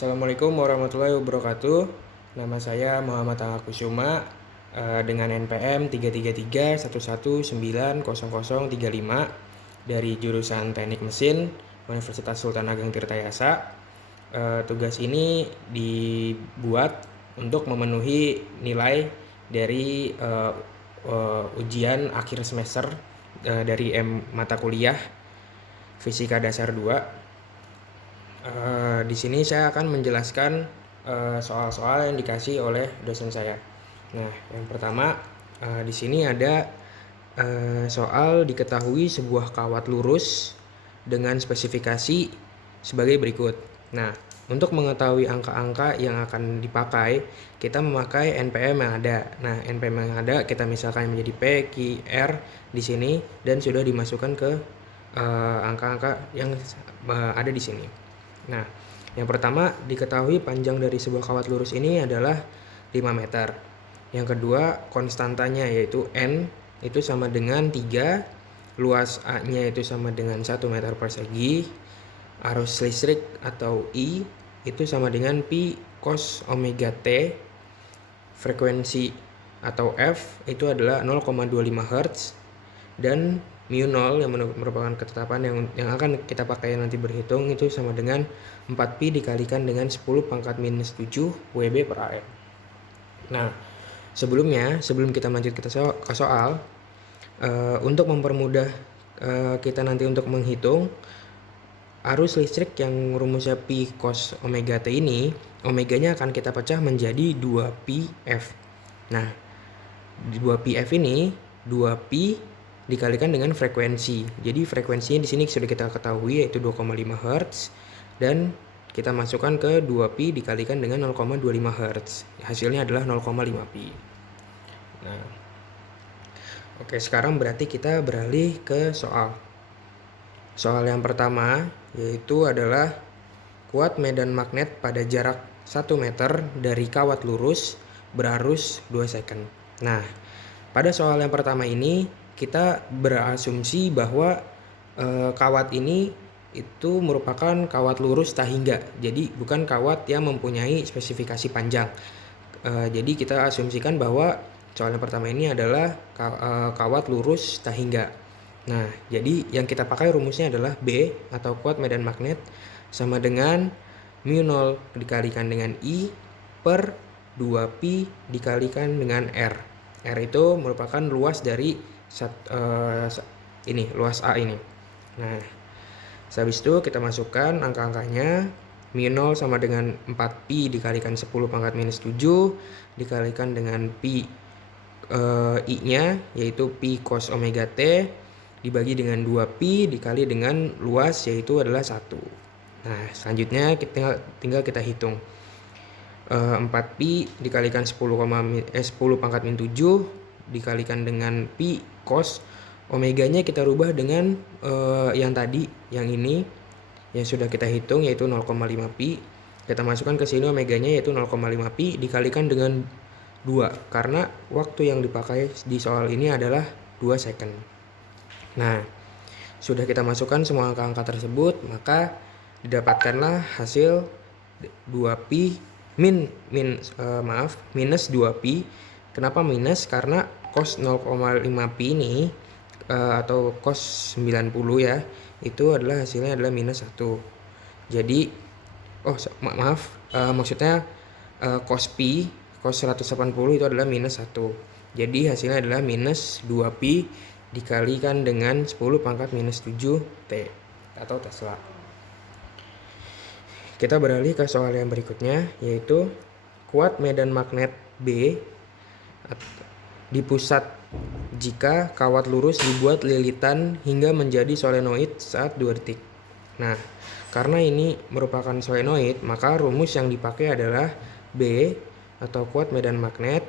Assalamualaikum warahmatullahi wabarakatuh. Nama saya Muhammad Tangga Kusuma dengan NPM 33311919035 dari jurusan Teknik Mesin Universitas Sultan Ageng Tirtayasa. Tugas ini dibuat untuk memenuhi nilai dari ujian akhir semester dari mata kuliah Fisika Dasar 2. Di sini saya akan menjelaskan soal-soal yang dikasih oleh dosen saya. Nah, yang pertama di sini ada soal diketahui sebuah kawat lurus dengan spesifikasi sebagai berikut. Nah, untuk mengetahui angka-angka yang akan dipakai, kita memakai NPM yang ada. Nah, NPM yang ada kita misalkan menjadi P, Q, R di sini dan sudah dimasukkan ke angka-angka yang ada di sini. Nah, yang pertama diketahui panjang dari sebuah kawat lurus ini adalah 5 meter. Yang kedua konstantanya yaitu N itu sama dengan 3, luas A-nya itu sama dengan 1 meter persegi, arus listrik atau I itu sama dengan Pi cos omega T, frekuensi atau F itu adalah 0,25 Hz, dan mu 0 yang merupakan ketetapan yang akan kita pakai nanti berhitung itu sama dengan 4pi dikalikan dengan 10 pangkat minus 7 WB per AM. Nah, sebelum kita lanjut ke soal, untuk mempermudah kita nanti untuk menghitung arus listrik yang rumusnya Pi cos omega T ini, omeganya akan kita pecah menjadi 2πf. Nah, 2πf ini 2pi dikalikan dengan frekuensi. Jadi frekuensinya di sini sudah kita ketahui yaitu 2,5 Hz dan kita masukkan ke 2pi dikalikan dengan 0,25 Hz. Hasilnya adalah 0,5pi. Nah, oke, sekarang berarti kita beralih ke soal. Soal yang pertama yaitu adalah kuat medan magnet pada jarak 1 meter dari kawat lurus berarus 2 second. Nah, pada soal yang pertama ini kita berasumsi bahwa kawat ini itu merupakan kawat lurus tak hingga. Jadi bukan kawat yang mempunyai spesifikasi panjang. Jadi kita asumsikan bahwa soal yang pertama ini adalah kawat lurus tak hingga. Nah, jadi yang kita pakai rumusnya adalah B atau kuat medan magnet sama dengan mu 0 dikalikan dengan I per 2pi dikalikan dengan R. R itu merupakan luas dari luas A ini. Nah, habis itu kita masukkan angka-angkanya. Mu 0 sama dengan 4pi dikalikan 10 pangkat minus 7 dikalikan dengan pi I-nya yaitu Pi cos omega T dibagi dengan 2pi dikali dengan luas yaitu adalah 1. Nah, selanjutnya tinggal kita hitung. 4pi dikalikan 10 pangkat min 7 dikalikan dengan pi cos omeganya kita rubah dengan yang tadi, yang ini yang sudah kita hitung yaitu 0,5pi. Kita masukkan ke sini omeganya yaitu 0,5pi dikalikan dengan 2 karena waktu yang dipakai di soal ini adalah 2 second. Nah, sudah kita masukkan semua angka-angka tersebut, maka didapatkanlah hasil 2pi minus 2pi. Kenapa minus? Karena cos 0,5pi ini atau cos 90 ya, itu adalah hasilnya adalah minus 1. Jadi maksudnya cos pi, cos 180 itu adalah minus 1. Jadi hasilnya adalah minus 2pi dikalikan dengan 10 pangkat minus 7 T atau Tesla. Kita beralih ke soal yang berikutnya yaitu kuat medan magnet B di pusat jika kawat lurus dibuat lilitan hingga menjadi solenoid saat 2 detik. Nah, karena ini merupakan solenoid, maka rumus yang dipakai adalah B atau kuat medan magnet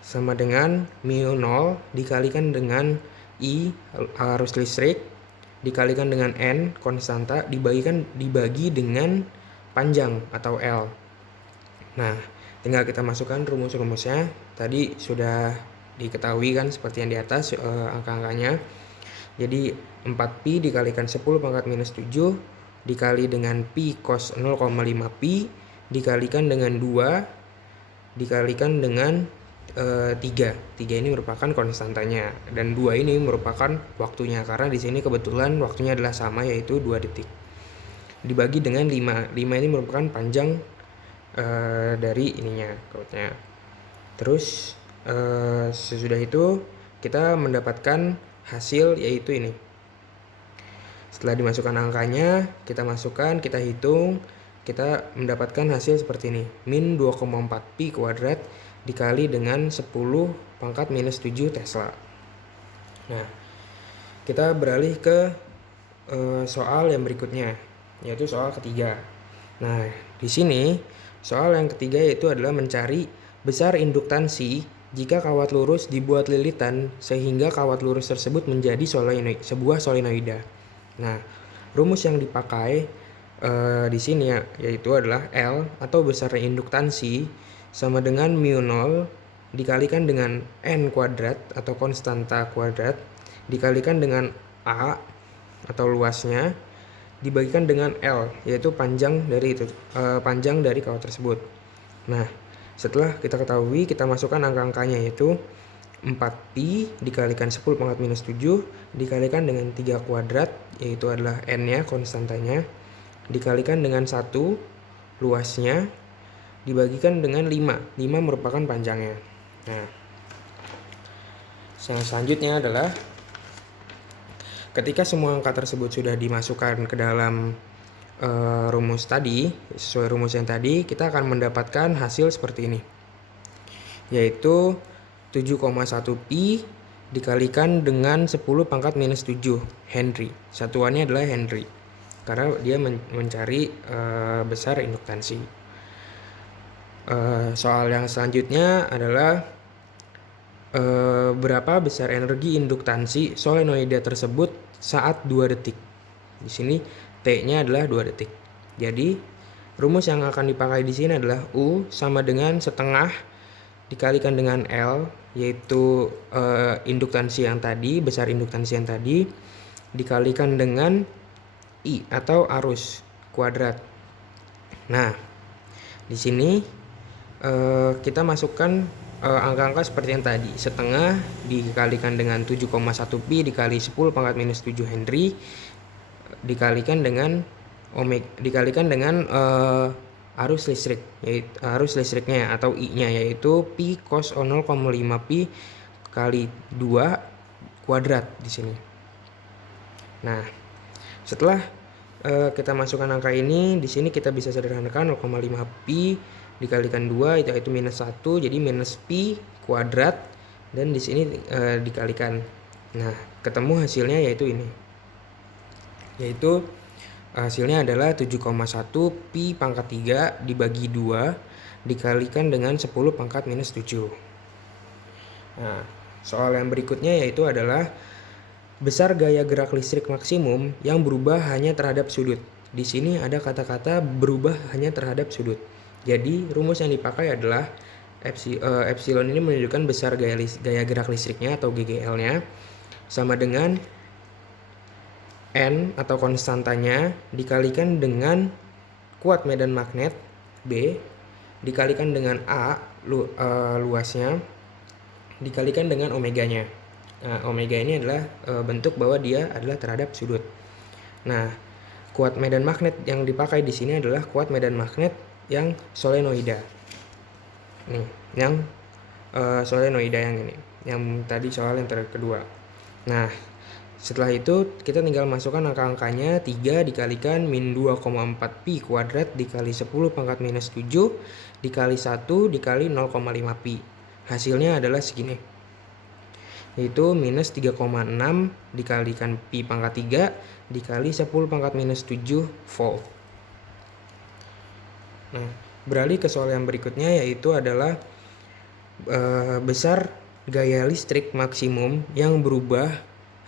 sama dengan mu 0 dikalikan dengan I arus listrik dikalikan dengan N konstanta dibagi dengan panjang atau L. Nah, tinggal kita masukkan rumus-rumusnya. Tadi sudah diketahui kan seperti yang di atas angka-angkanya. Jadi 4pi dikalikan 10 pangkat minus 7 dikali dengan pi cos 0,5pi dikalikan dengan 2 dikalikan dengan 3. 3 ini merupakan konstantanya dan 2 ini merupakan waktunya, karena di sini kebetulan waktunya adalah sama, yaitu 2 detik. Dibagi dengan 5. 5 ini merupakan panjang dari ininya, kautnya. Terus sesudah itu kita mendapatkan hasil, yaitu ini. Setelah dimasukkan angkanya, kita masukkan, kita hitung, kita mendapatkan hasil seperti ini. Min 2,4 Pi kuadrat dikali dengan 10 pangkat minus 7 Tesla. Nah, kita beralih ke soal yang berikutnya, yaitu soal ketiga. Nah, di sini soal yang ketiga yaitu adalah mencari besar induktansi jika kawat lurus dibuat lilitan sehingga kawat lurus tersebut menjadi sebuah solenoida. Nah, rumus yang dipakai di sini yaitu adalah L atau besarnya induktansi sama dengan mu 0 dikalikan dengan N kuadrat atau konstanta kuadrat dikalikan dengan A atau luasnya dibagikan dengan L, yaitu panjang dari kawat tersebut. Nah, setelah kita ketahui, kita masukkan angka-angkanya, yaitu 4Pi dikalikan 10 pangkat minus 7 dikalikan dengan 3 kuadrat, yaitu adalah N-nya, konstantanya, dikalikan dengan 1 luasnya dibagikan dengan 5. 5 merupakan panjangnya. Nah, yang selanjutnya adalah ketika semua angka tersebut sudah dimasukkan ke dalam rumus tadi, sesuai rumus yang tadi, kita akan mendapatkan hasil seperti ini, yaitu 7,1 Pi dikalikan dengan 10 pangkat minus 7 Henry. Satuannya adalah Henry, karena dia mencari besar induktansi. Soal yang selanjutnya adalah berapa besar energi induktansi solenoida tersebut saat 2 detik. Di sini T-nya adalah 2 detik. Jadi rumus yang akan dipakai di sini adalah U sama dengan setengah dikalikan dengan L, yaitu induktansi yang tadi, besar induktansi yang tadi, dikalikan dengan I atau arus kuadrat. Nah, di sini kita masukkan angka-angka seperti yang tadi. Setengah dikalikan dengan 7,1 Pi dikali 10 pangkat minus 7 Henry dikalikan dengan arus listrik, yaitu arus listriknya atau I-nya, yaitu Pi cos 0,5 Pi kali 2 kuadrat di sini. Nah, setelah kita masukkan angka ini, di sini kita bisa sederhanakan 0,5 Pi dikalikan 2 yaitu minus 1, jadi minus Pi kuadrat, dan di sini dikalikan. Nah, ketemu hasilnya yaitu ini. Yaitu hasilnya adalah 7,1 Pi pangkat 3 dibagi 2 dikalikan dengan 10 pangkat minus 7. Nah, soal yang berikutnya yaitu adalah besar gaya gerak listrik maksimum yang berubah hanya terhadap sudut. Di sini ada kata-kata berubah hanya terhadap sudut. Jadi rumus yang dipakai adalah epsilon ini menunjukkan besar gaya gerak listriknya atau GGL-nya sama dengan N atau konstantanya dikalikan dengan kuat medan magnet B dikalikan dengan A luasnya dikalikan dengan omeganya. Nah, omega ini adalah bentuk bahwa dia adalah terhadap sudut. Nah, kuat medan magnet yang dipakai di sini adalah kuat medan magnet yang solenoida. Nih, yang solenoida yang ini, yang tadi soal yang kedua. Nah, setelah itu kita tinggal masukkan angka-angkanya. 3 dikalikan min 2,4 Pi kuadrat dikali 10 pangkat minus 7 dikali 1 dikali 0,5 Pi. Hasilnya adalah segini, yaitu minus 3,6 dikalikan Pi pangkat 3 dikali 10 pangkat minus 7 volt. Nah, beralih ke soal yang berikutnya, yaitu adalah besar gaya listrik maksimum yang berubah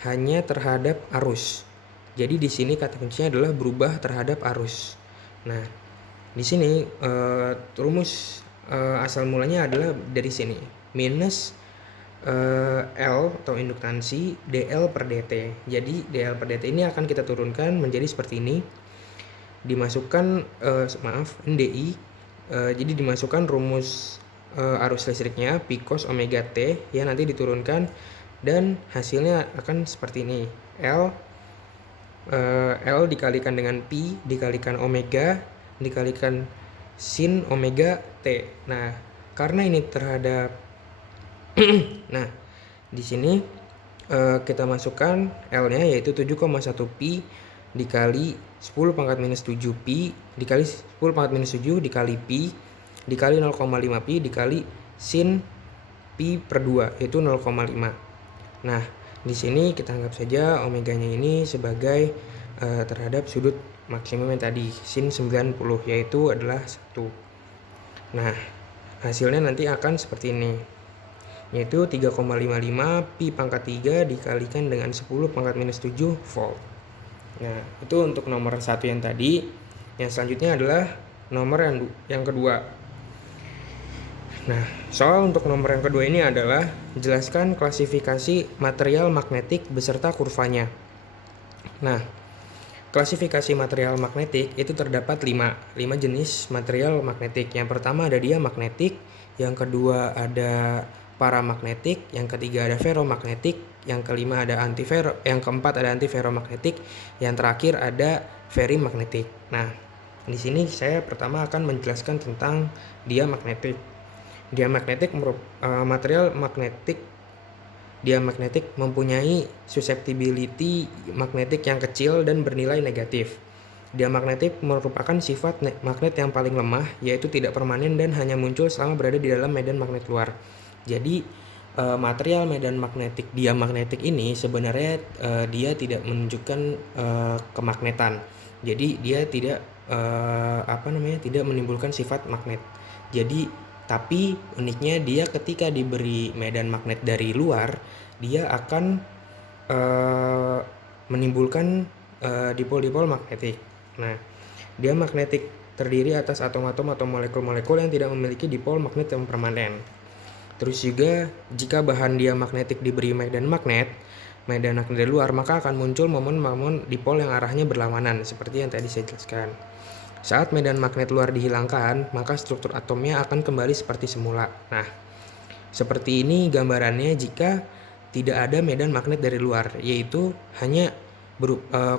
hanya terhadap arus. Jadi di sini kata kuncinya adalah berubah terhadap arus. Nah, di sini rumus asal mulanya adalah dari sini, minus L atau induktansi dL per dt. Jadi dL per dt ini akan kita turunkan menjadi seperti ini. Dimasukkan di Jadi dimasukkan rumus arus listriknya P cos omega T yang nanti diturunkan dan hasilnya akan seperti ini. L dikalikan dengan P dikalikan omega dikalikan sin omega T. Nah, karena ini terhadap nah, di sini kita masukkan L-nya yaitu 7,1 Pi dikali 10 pangkat minus 7 Pi dikali 10 pangkat minus 7 dikali Pi dikali 0,5 Pi dikali sin Pi per 2 yaitu 0,5. Nah, di sini kita anggap saja omeganya ini sebagai terhadap sudut maksimum yang tadi sin 90 yaitu adalah 1. Nah, hasilnya nanti akan seperti ini, yaitu 3,55 Pi pangkat 3 dikalikan dengan 10 pangkat minus 7 volt. Nah, itu untuk nomor 1 yang tadi. Yang selanjutnya adalah nomor yang kedua. Nah, soal untuk nomor yang kedua ini adalah jelaskan klasifikasi material magnetik beserta kurvanya. Nah, klasifikasi material magnetik itu terdapat 5 jenis material magnetik. Yang pertama ada diamagnetik, yang kedua ada paramagnetik, yang ketiga ada ferromagnetik, yang kelima ada yang keempat ada antiferromagnetik, yang terakhir ada ferrimagnetik. Nah, di sini saya pertama akan menjelaskan tentang diamagnetik. Material magnetik diamagnetik mempunyai susceptibility magnetik yang kecil dan bernilai negatif. Diamagnetik merupakan sifat magnet yang paling lemah, yaitu tidak permanen dan hanya muncul selama berada di dalam medan magnet luar. Jadi material medan magnetik diamagnetik ini sebenarnya dia tidak menunjukkan kemagnetan. Jadi dia tidak tidak menimbulkan sifat magnet. Tapi uniknya dia ketika diberi medan magnet dari luar, dia akan menimbulkan dipol-dipol magnetik. Nah, diamagnetik terdiri atas atom-atom atau molekul-molekul yang tidak memiliki dipol magnet yang permanen. Terus juga jika bahan diamagnetik diberi medan magnet dari luar, maka akan muncul momen-momen dipol yang arahnya berlawanan seperti yang tadi saya jelaskan. Saat medan magnet luar dihilangkan, maka struktur atomnya akan kembali seperti semula. Nah, seperti ini gambarannya jika tidak ada medan magnet dari luar, yaitu hanya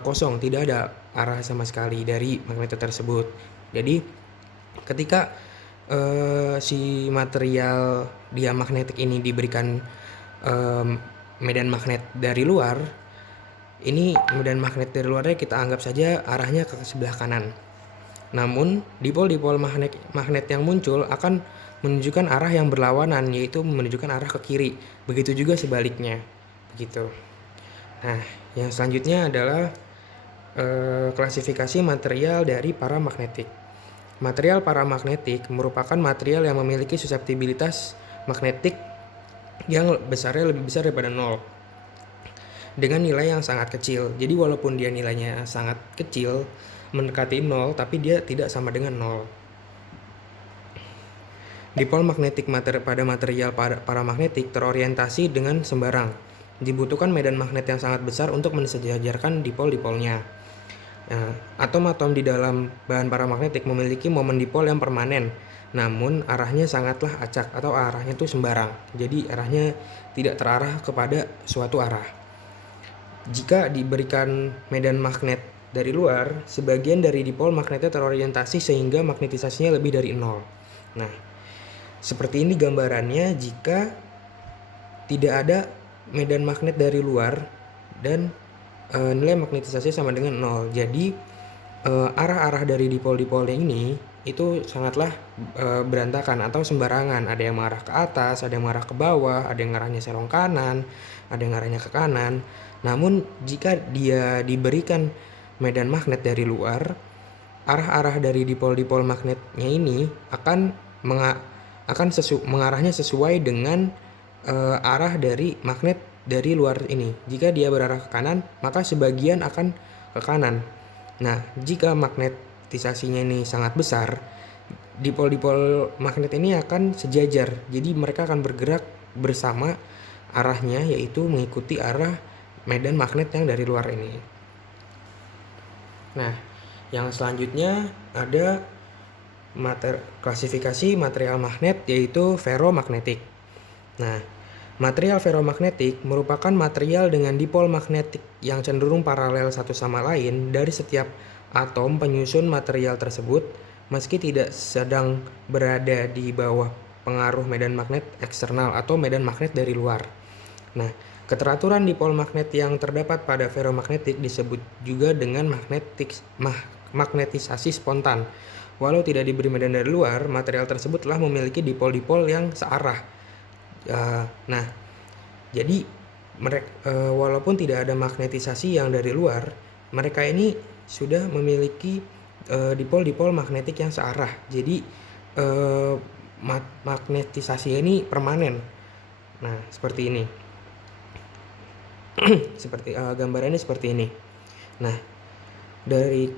kosong, tidak ada arah sama sekali dari magnet tersebut. Jadi ketika si material diamagnetik ini diberikan medan magnet dari luar, ini medan magnet dari luarnya kita anggap saja arahnya ke sebelah kanan. Namun dipol-dipol magnet yang muncul akan menunjukkan arah yang berlawanan, yaitu menunjukkan arah ke kiri. Begitu juga sebaliknya. Begitu. Nah, yang selanjutnya adalah klasifikasi material dari paramagnetik. Material paramagnetik merupakan material yang memiliki susceptibilitas magnetik yang besarnya lebih besar daripada 0 dengan nilai yang sangat kecil. Jadi walaupun dia nilainya sangat kecil, mendekati 0, tapi dia tidak sama dengan 0. Dipol magnetik pada material paramagnetik terorientasi dengan sembarang. Dibutuhkan medan magnet yang sangat besar untuk mensejajarkan dipol-dipolnya. Nah, atom-atom di dalam bahan paramagnetik memiliki momen dipol yang permanen, namun arahnya sangatlah acak atau arahnya itu sembarang. Jadi arahnya tidak terarah kepada suatu arah. Jika diberikan medan magnet dari luar, sebagian dari dipol magnetnya terorientasi sehingga magnetisasinya lebih dari 0. Nah, seperti ini gambarannya jika tidak ada medan magnet dari luar dan nilai magnetisasinya sama dengan 0. Jadi arah-arah dari dipol-dipolnya ini itu sangatlah berantakan atau sembarangan. Ada yang mengarah ke atas, ada yang mengarah ke bawah, ada yang arahnya serong kanan, ada yang arahnya ke kanan. Namun jika dia diberikan medan magnet dari luar, arah-arah dari dipol-dipol magnetnya ini akan mengarahnya sesuai dengan arah dari magnet dari luar ini. Jika dia berarah ke kanan, maka sebagian akan ke kanan. Nah, jika magnetisasinya ini sangat besar, dipol-dipol magnet ini akan sejajar. Jadi mereka akan bergerak bersama arahnya, yaitu mengikuti arah medan magnet yang dari luar ini. Nah, yang selanjutnya ada klasifikasi material magnet yaitu ferromagnetik. Nah, material ferromagnetik merupakan material dengan dipol magnetik yang cenderung paralel satu sama lain dari setiap atom penyusun material tersebut, meski tidak sedang berada di bawah pengaruh medan magnet eksternal atau medan magnet dari luar. Nah, keteraturan dipol magnet yang terdapat pada ferromagnetik disebut juga dengan magnetisasi spontan. Walau tidak diberi medan dari luar, material tersebut telah memiliki dipol-dipol yang searah. Nah, jadi walaupun tidak ada magnetisasi yang dari luar, mereka ini sudah memiliki dipol-dipol magnetik yang searah. Jadi magnetisasi ini permanen. Nah, seperti ini. Seperti gambarannya seperti ini. Nah, dari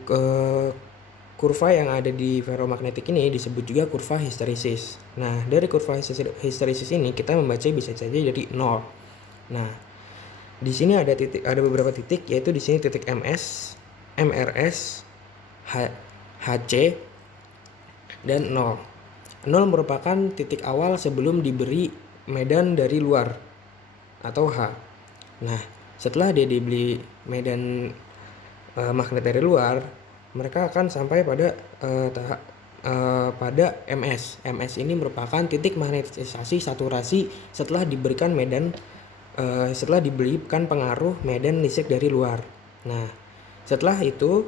kurva yang ada di ferromagnetik ini disebut juga kurva histeresis. Nah, dari kurva histeresis ini kita membaca bisa saja jadi 0. Nah, di sini ada beberapa titik, yaitu di sini titik MS, MRS, HC, dan 0. 0 merupakan titik awal sebelum diberi medan dari luar atau H. Nah, setelah dia dibeli medan magnet dari luar, mereka akan sampai pada pada MS. MS ini merupakan titik magnetisasi saturasi setelah diberikan setelah diberikan pengaruh medan listrik dari luar. Nah, setelah itu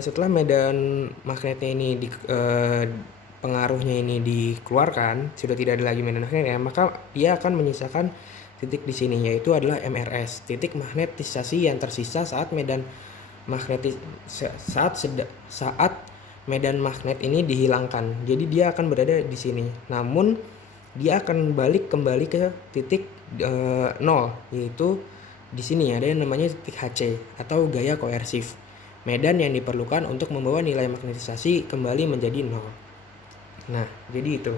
setelah medan magnetnya ini pengaruhnya ini dikeluarkan, sudah tidak ada lagi medan magnetnya, maka dia akan menyisakan titik di sini, yaitu adalah MRS, titik magnetisasi yang tersisa saat medan medan magnet ini dihilangkan. Jadi dia akan berada di sini. Namun dia akan kembali ke titik 0, yaitu di sini ada yang namanya titik HC atau gaya koersif. Medan yang diperlukan untuk membawa nilai magnetisasi kembali menjadi 0. Nah, jadi itu.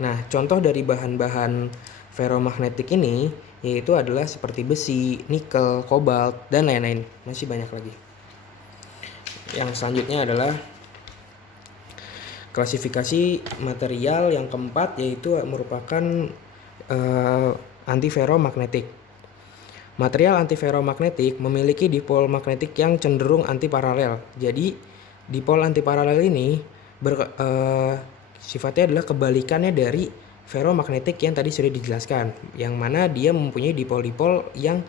Nah, contoh dari bahan-bahan ferromagnetik ini yaitu adalah seperti besi, nikel, kobalt, dan lain-lain. Masih banyak lagi. Yang selanjutnya adalah klasifikasi material yang keempat, yaitu merupakan antiferromagnetik. Material antiferromagnetik memiliki dipol magnetik yang cenderung antiparalel. Jadi dipol antiparalel ini sifatnya adalah kebalikannya dari ferromagnetik yang tadi sudah dijelaskan, yang mana dia mempunyai dipol-dipol yang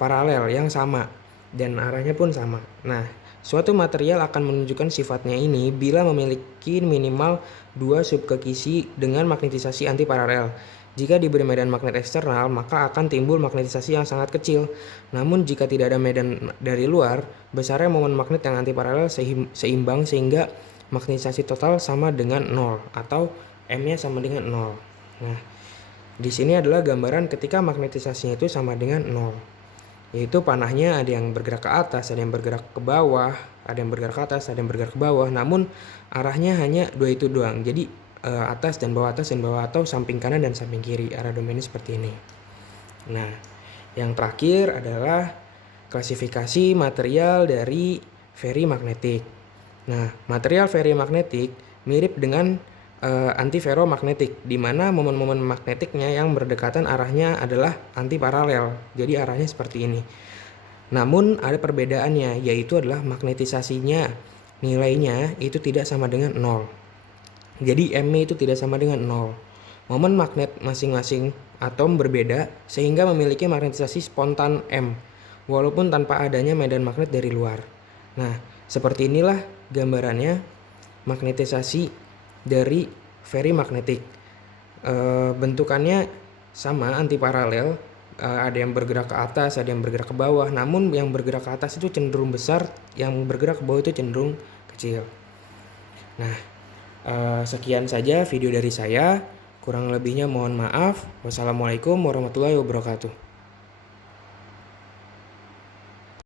paralel, yang sama, dan arahnya pun sama. Nah, suatu material akan menunjukkan sifatnya ini bila memiliki minimal 2 subkekisi dengan magnetisasi antiparalel. Jika diberi medan magnet eksternal, maka akan timbul magnetisasi yang sangat kecil. Namun jika tidak ada medan dari luar, besarnya momen magnet yang antiparalel seimbang sehingga magnetisasi total sama dengan 0 atau M-nya sama dengan 0. Nah, di sini adalah gambaran ketika magnetisasinya itu sama dengan 0. Yaitu panahnya ada yang bergerak ke atas, ada yang bergerak ke bawah, ada yang bergerak ke atas, ada yang bergerak ke bawah. Namun arahnya hanya dua itu doang. Jadi atas dan bawah atau samping kanan dan samping kiri. Arah domainnya seperti ini. Nah, yang terakhir adalah klasifikasi material dari ferrimagnetik. Nah, material ferrimagnetik mirip dengan antiferromagnetik, di mana momen-momen magnetiknya yang berdekatan arahnya adalah antiparalel. Jadi arahnya seperti ini. Namun ada perbedaannya, yaitu adalah magnetisasinya, nilainya itu tidak sama dengan 0. Jadi M-nya itu tidak sama dengan 0. Momen magnet masing-masing atom berbeda sehingga memiliki magnetisasi spontan M, walaupun tanpa adanya medan magnet dari luar. Nah, seperti inilah gambarannya magnetisasi dari ferrimagnetik. Bentukannya sama, antiparalel. Ada yang bergerak ke atas, ada yang bergerak ke bawah. Namun yang bergerak ke atas itu cenderung besar, yang bergerak ke bawah itu cenderung kecil. Nah, sekian saja video dari saya. Kurang lebihnya mohon maaf. Wassalamualaikum warahmatullahi wabarakatuh.